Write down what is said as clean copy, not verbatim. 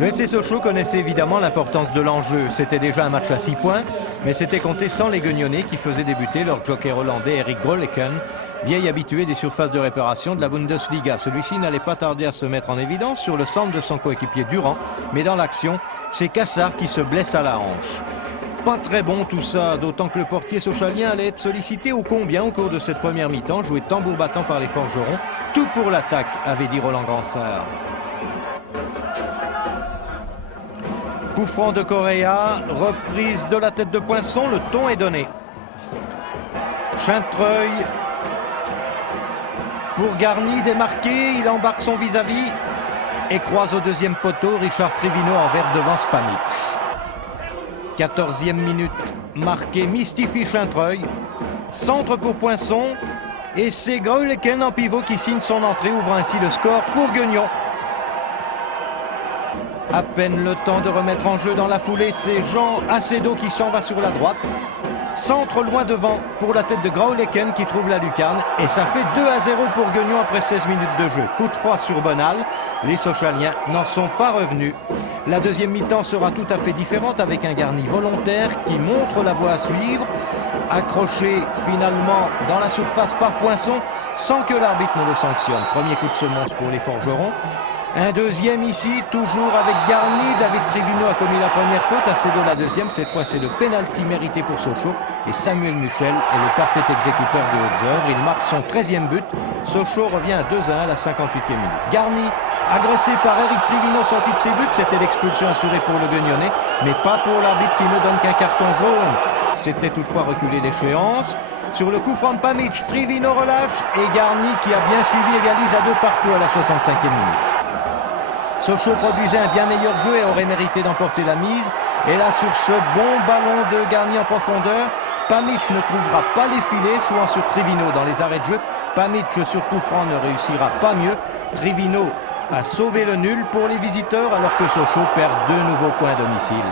Le FC Sochaux connaissait évidemment l'importance de l'enjeu. C'était déjà un match à 6 points, mais c'était compté sans les Guignonnais qui faisaient débuter leur joker hollandais Erik Grolleken, vieil habitué des surfaces de réparation de la Bundesliga. Celui-ci n'allait pas tarder à se mettre en évidence sur le centre de son coéquipier Durand, mais dans l'action, c'est Cassard qui se blesse à la hanche. Pas très bon tout ça, d'autant que le portier sochalien allait être sollicité ô combien au cours de cette première mi-temps, joué tambour battant par les forgerons. Tout pour l'attaque, avait dit Roland Gransart. Coup franc de Correa, reprise de la tête de Poinçon, le ton est donné. Chintreuil pour Garni, démarqué, il embarque son vis-à-vis et croise au deuxième poteau Richard Trivino envers devant Spanic. 14e minute, marqué, mystifie Chintreuil. Centre pour Poinçon et c'est Grolleken en pivot qui signe son entrée, ouvrant ainsi le score pour Guignon. À peine le temps de remettre en jeu dans la foulée, c'est Jean Acedo qui s'en va sur la droite. Centre loin devant pour la tête de Grolleken qui trouve la lucarne. Et ça fait 2-0 pour Guignon après 16 minutes de jeu. Coup de froid sur Bonal. Les Sochaliens n'en sont pas revenus. La deuxième mi-temps sera tout à fait différente avec un Garni volontaire qui montre la voie à suivre. Accroché finalement dans la surface par Poinçon sans que l'arbitre ne le sanctionne. Premier coup de semonce pour les forgerons. Un deuxième ici, toujours avec Garni. David Trivino a commis la première faute, Acedo la deuxième. Cette fois, c'est le pénalty mérité pour Sochaux. Et Samuel Muchel est le parfait exécuteur de hautes œuvres. Il marque son 13e but. Sochaux revient à 2-1 à la 58e minute. Garni, agressé par Erik Trivino, sorti de ses buts. C'était l'expulsion assurée pour le Guignonnais, mais pas pour l'arbitre qui ne donne qu'un carton jaune. C'était toutefois reculé d'échéance. Sur le coup franc de Pamic, Trivino relâche et Garni, qui a bien suivi, égalise à 2 partout à la 65e minute. Sochaux produisait un bien meilleur jeu et aurait mérité d'emporter la mise. Et là, sur ce bon ballon de Garni en profondeur, Pamic ne trouvera pas les filets, jouant sur Trivino dans les arrêts de jeu. Pamic sur coup franc ne réussira pas mieux. Trivino a sauvé le nul pour les visiteurs alors que Sochaux perd 2 nouveaux points à domicile.